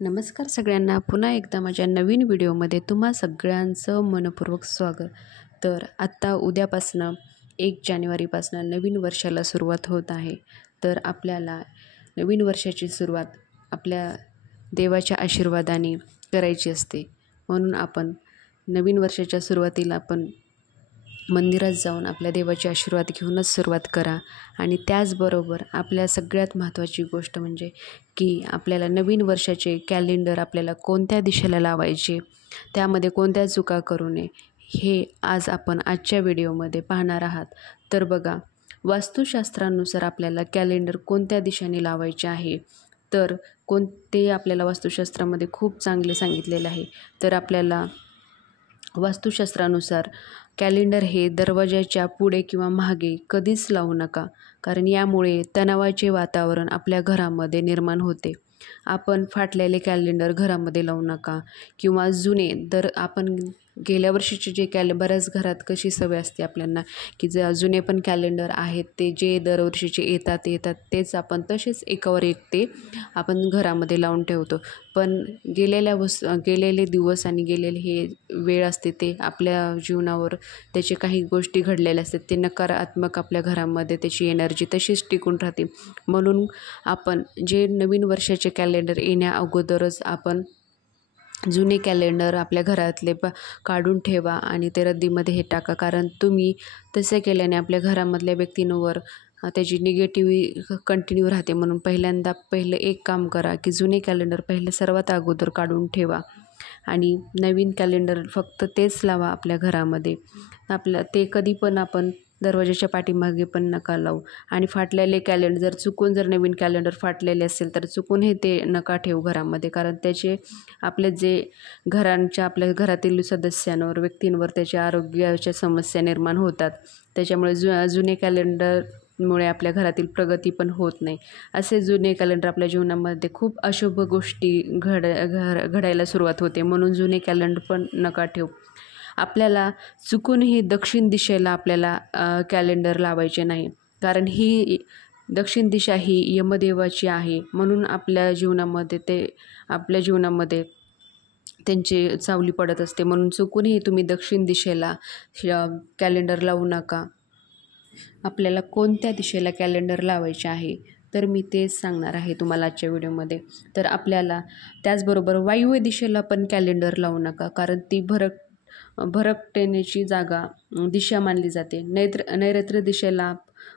नमस्कार सगळ्यांना, पुन्हा एकदा माझ्या नवीन व्हिडिओमध्ये तुम्हा सगळ्यांचं मनपूर्वक स्वागत. तर आत्ता उद्यापासनं 1 जानेवारीपासनं नवीन वर्षाला सुरुवात होत आहे. तर आपल्याला नवीन वर्षाची सुरुवात आपल्या देवाच्या आशीर्वादाने करायची असते. म्हणून आपण नवीन वर्षाच्या सुरुवातीला आपण मंदिरात जाऊन आपल्या देवाचे आशीर्वाद घेऊनच सुरुवात करा. आणि त्याचबरोबर आपल्या सगळ्यात महत्त्वाची गोष्ट म्हणजे की आपल्याला नवीन वर्षाचे कॅलेंडर आपल्याला कोणत्या दिशेला लावायचे, त्यामध्ये कोणत्या चुका करू नये, हे आज आपण आजच्या व्हिडिओमध्ये पाहणार आहात. तर बघा, वास्तुशास्त्रानुसार आपल्याला कॅलेंडर कोणत्या दिशेने लावायचे आहे, तर कोणते आपल्याला वास्तुशास्त्रामध्ये खूप चांगले सांगितलेले आहे. तर आपल्याला वास्तुशास्त्रानुसार कॅलेंडर हे दरवाजाच्या पुढे किंवा मागे कधीच लावू नका, कारण यामुळे तणावाचे वातावरण आपल्या घरामध्ये निर्माण होते. आपण फाटलेले कॅलेंडर घरामध्ये लावू नका किंवा जुने आपण गेल्या वर्षीचे जे बऱ्याच घरात कशी सवय असते आपल्याला की जुने पण कॅलेंडर आहेत, ते जे दरवर्षीचे येतात तेच आपण तसेच एकावर एक ते आपण घरामध्ये लावून ठेवतो. पण गेलेले दिवस आणि गेलेले हे वेळ असते, ते आपल्या जीवनावर त्याचे काही गोष्टी घडलेल्या असतात, ते नकारात्मक आपल्या घरामध्ये त्याची एनर्जी तशीच टिकून राहते. म्हणून आपण जे नवीन वर्षाचे कॅलेंडर येण्या अगोदरच आपण जुने कॅलेंडर आपल्या घरातले काढून ठेवा आणि ते रद्दीमध्ये हे टाका. कारण तुम्ही तसे केल्याने आपल्या घरामधल्या व्यक्तींवर त्याची निगेटिव्ह कंटिन्यू राहते. म्हणून पहिलं एक काम करा की जुने कॅलेंडर सर्वात अगोदर काढून ठेवा आणि नवीन कॅलेंडर फक्त तेच लावा आपल्या घरामध्ये. ते कधी पण आपण दरवाजाच्या पाठीमागे पण नका लावू. आणि फाटलेले कॅलेंडर जर नवीन कॅलेंडर फाटलेले असेल तर चुकून ते नका ठेवू घरामध्ये, कारण त्याचे आपल्या घरातील सदस्यांवर, व्यक्तींवर त्याच्या आरोग्याच्या समस्या निर्माण होतात. त्याच्यामुळे जुने कॅलेंडरमुळे आपल्या घरातील प्रगती पण होत नाही. असे जुने कॅलेंडर आपल्या जीवनामध्ये खूप अशुभ गोष्टी घडायला सुरुवात होते. म्हणून जुने कॅलेंडर पण नका ठेवू. आपल्याला चुकूनही दक्षिण दिशेला आपल्याला कॅलेंडर लावायचे नाही, कारण ही दक्षिण दिशा ही यमदेवाची आहे. म्हणून आपल्या जीवनामध्ये त्यांची सावली पडत असते. म्हणून चुकूनही तुम्ही दक्षिण दिशेला कॅलेंडर लावू नका. आपल्याला कोणत्या दिशेला कॅलेंडर लावायचे आहे तर मी तेच सांगणार आहे तुम्हाला आजच्या व्हिडिओमध्ये. तर आपल्याला त्याचबरोबर वायव्य दिशेला पण कॅलेंडर लावू नका, कारण ती भरकटण्याची दिशा मानली जाते. नैऋत्य दिशेला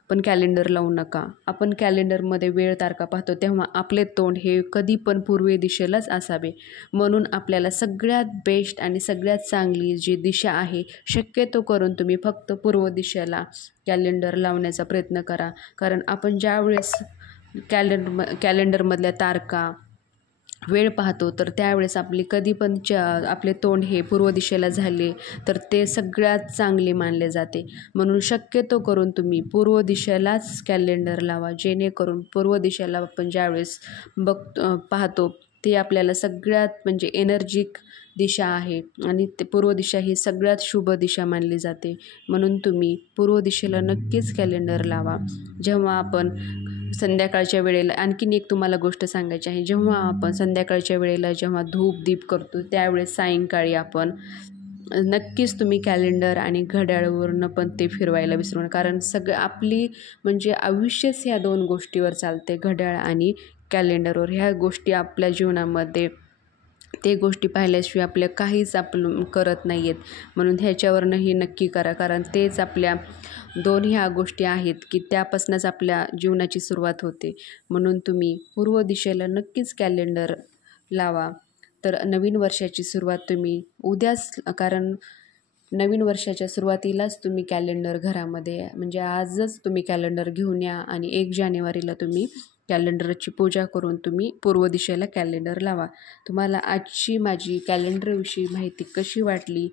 पण कॅलेंडर लावू नका. आपण कॅलेंडरमध्ये वेळ तारखा पाहतो तेव्हा आपले तोंड हे कधी पण पूर्व दिशेलाच असावे. म्हणून आपल्याला सगळ्यात बेस्ट आणि सगळ्यात चांगली जी दिशा आहे, शक्यतो करून तुम्ही फक्त पूर्व दिशेला कॅलेंडर लावण्याचा प्रयत्न करा. कारण आपण ज्यावेळेस कॅलेंडरमधल्या तारखा, वेळ पाहतो तर त्यावेळेस आपले तोंड हे पूर्व दिशेला झाले तर ते सगळ्यात चांगले मानले जाते. म्हणून शक्यतो करून तुम्ही पूर्व दिशेलाच कॅलेंडर लावा, जेणेकरून पूर्व दिशेला आपण ज्यावेळेस पाहतो ते आपल्याला सगळ्यात एनर्जिक दिशा आहे आणि पूर्व दिशा ही सगळ्यात शुभ दिशा मानली जाते. म्हणून तुम्ही पूर्व दिशेला नक्कीच कॅलेंडर लावा. जेव्हा आपण संध्याकाळच्या वेळेला आणखीन एक तुम्हाला गोष्ट सांगायची आहे. जेव्हा आपण संध्याकाळच्या वेळेला जेव्हा धूप दीप करतो त्यावेळेस सायंकाळी आपण नक्कीच तुम्ही कॅलेंडर आणि घड्याळवरनं पण ते फिरवायला विसरू नका, कारण आपली आयुष्यच ह्या 2 गोष्टीवर चालते, घड्याळ आणि कॅलेंडरवर. ह्या गोष्टी आपल्या जीवनामध्ये ते गोष्टी पाहिल्याशिवाय आपल्या काहीच आपण करत नाही आहेत. म्हणून ह्याच्यावरनंही नक्की करा, कारण तेच आपल्या ह्या गोष्टी आहेत की त्यापासूनच आपल्या जीवनाची सुरुवात होते. म्हणून तुम्ही पूर्व दिशेला नक्कीच कॅलेंडर लावा. तर नवीन वर्षाची सुरुवात तुम्ही कारण नवीन वर्षाच्या सुरुवातीलाच तुम्ही कॅलेंडर घरामध्ये आजच तुम्ही कॅलेंडर घेऊन या आणि 1 जानेवारीला तुम्ही कॅलेंडरची पूजा करून तुम्ही पूर्व दिशेला कॅलेंडर लावा. तुम्हाला आजची माझी कॅलेंडरविषयी माहिती कशी वाटली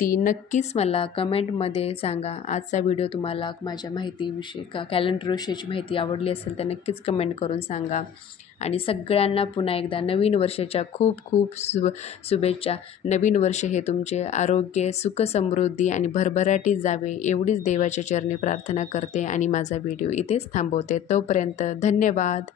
ती नक्कीच मला कमेंटमध्ये सांगा. आजचा व्हिडिओ तुम्हाला माझ्या माहितीविषयी कॅलेंडरविषयीची माहिती आवडली असेल तर नक्कीच कमेंट करून सांगा. आणि सगळ्यांना पुन्हा एकदा नवीन वर्षाच्या खूप खूप शुभेच्छा. नवीन वर्ष हे तुमचे आरोग्य, सुख, समृद्धी आणि भरभराटीत जावे एवढीच देवाच्या चरणी प्रार्थना करते आणि माझा व्हिडिओ इथेच थांबवते. तोपर्यंत धन्यवाद.